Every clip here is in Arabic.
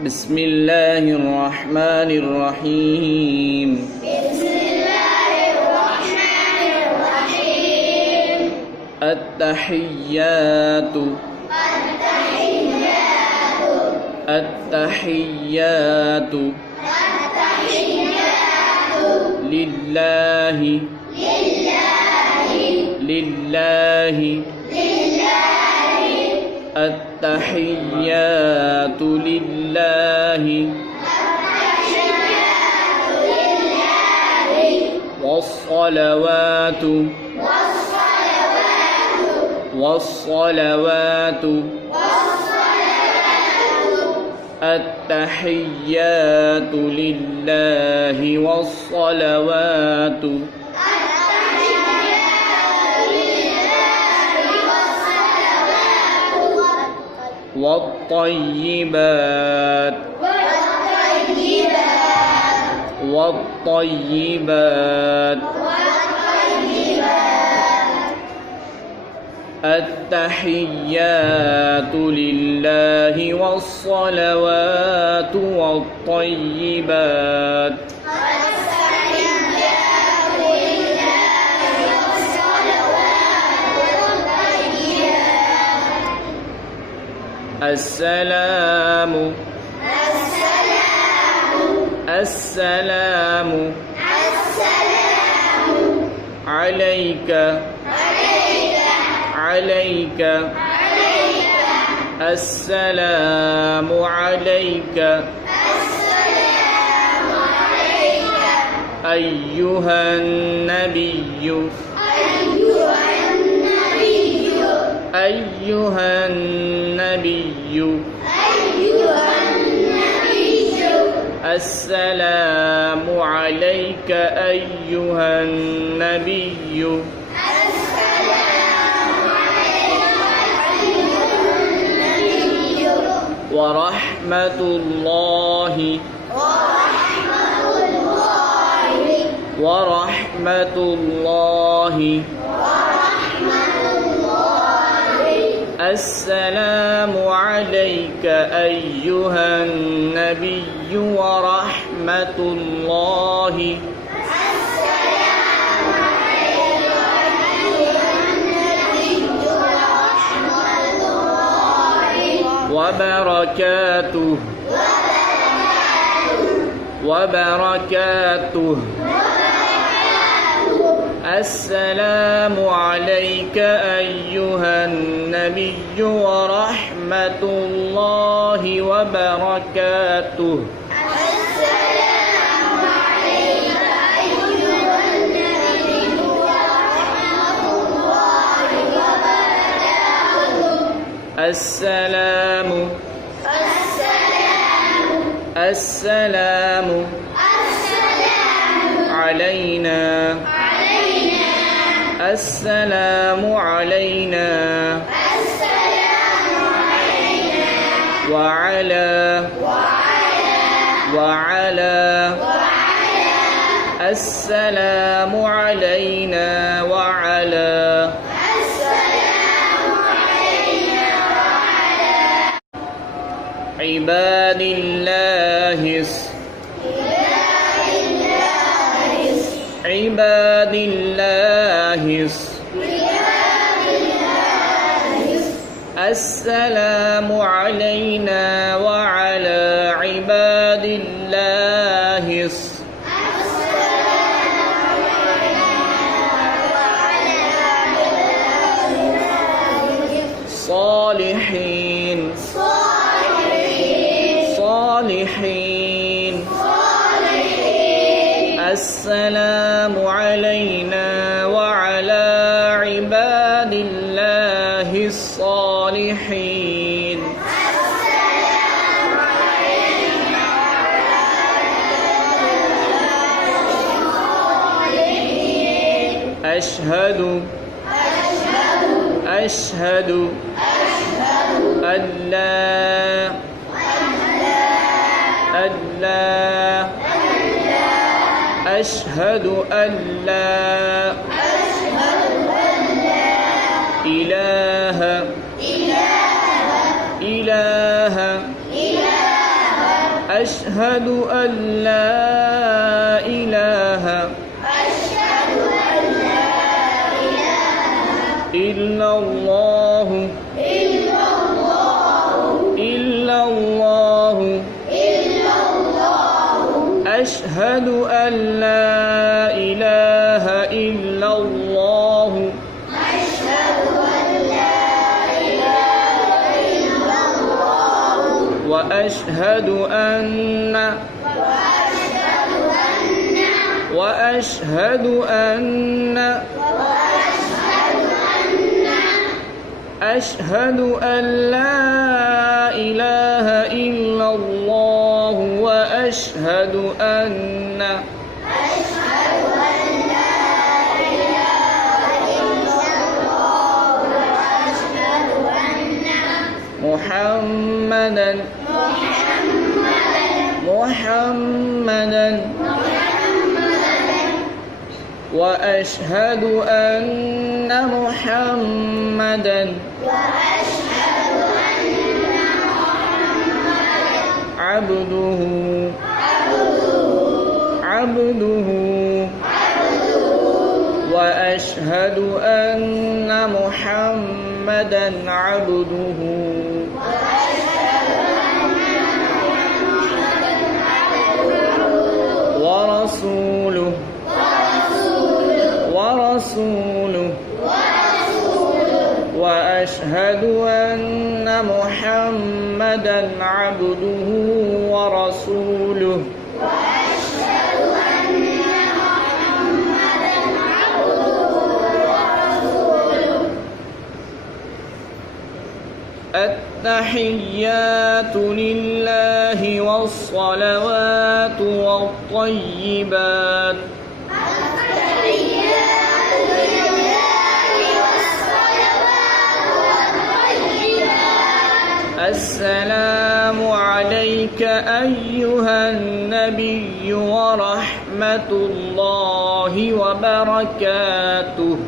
بسم الله الرحمن الرحيم. بسم الله الرحمن الرحيم. التحيات التحيات لله التحيات لله والصلوات التحيات لله والصلوات والطيبات التحيات لله والصلوات والطيبات. السلام عليك السلام عليك أيها النبي السلام عليك أيها النبي ورحمة الله السلام عليك أيها النبي ورحمة الله وبركاته السلام عليك أيها النبي ورحمة الله وبركاته السلام علينا السلام علينا وعلى السلام علينا وعلى عباد الله السلام علينا وعلى عباد الله صالحين السلام علينا وعلى عباد الله الصالحين أشهد أن لا أشهد أن لا إله أشهد أن لا إله إلا الله إلا الله أشهد أن لا إله إلا الله وأشهد أن أشهد أن لا إله إلا الله وأشهد أن محمدا وأشهد أن محمدا عبده وأشهد أن محمدا عبده ورسوله وأشهد أن محمدا عبده ورسوله التحيات لله والصلوات والطيبات السلام عليك أيها النبي ورحمة الله وبركاته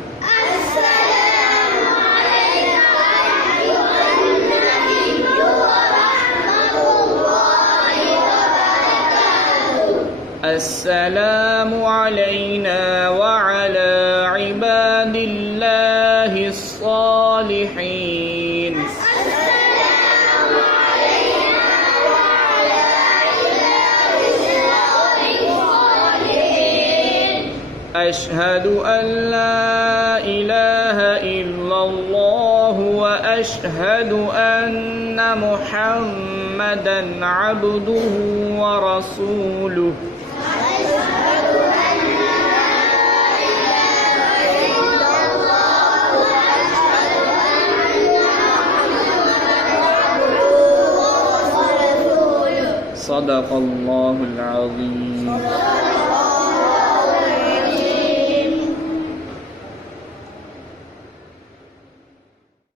السلام علينا وعلى عباد الله الصالحين أشهد أن لا إله إلا الله وأشهد أن محمدا عبده ورسوله صدق الله العظيم.